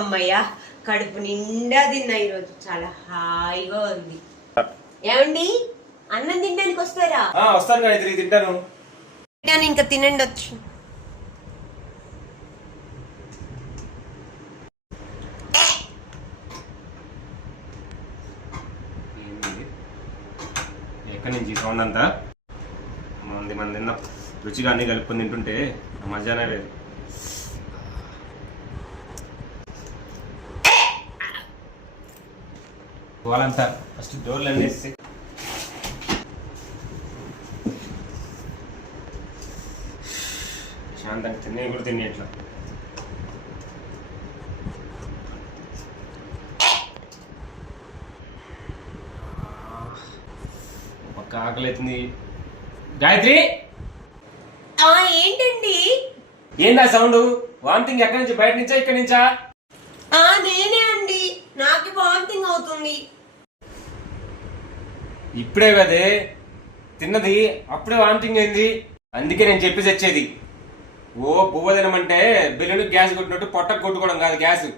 అమ్మయ్య కడుపు నిండా తిన్నా ఈరోజు, చాలా హాయిగా ఉంది. ఏమండి అన్నం తినడానికి వస్తారా? వస్తాను గాయత్రి, తింటాను. ఇంకా తినండి వచ్చి. ఎక్కడి నుంచి సౌండ్ అంతా? మన తిన్న రుచిగా అన్ని కలుపుకొని తింటుంటే మజానే లేదు. వాళ్ళంతా ఫస్ట్ డోర్లు అనేసి శాంతంగా తినే కూడా తినే ఇట్లా. పక్క ఆకలి అవుతుంది. గాయత్రి, ఏంటండి? ఏందా సౌండ్? వామిటింగ్ ఎక్కడి నుంచి? బయట నుంచా ఇక్కడి నుంచా? నేనే అండి, నాకు వామిటింగ్ అవుతుంది. ఇప్పుడే కదే తిన్నది, అప్పుడే వామిటింగ్ అయింది. అందుకే నేను చెప్పి తెచ్చేది. ఓ పువ్వ తినమంటే బెల్లుడు గ్యాస్ కొట్టినట్టు పొట్టకు కొట్టుకోవడం కాదు గ్యాస్.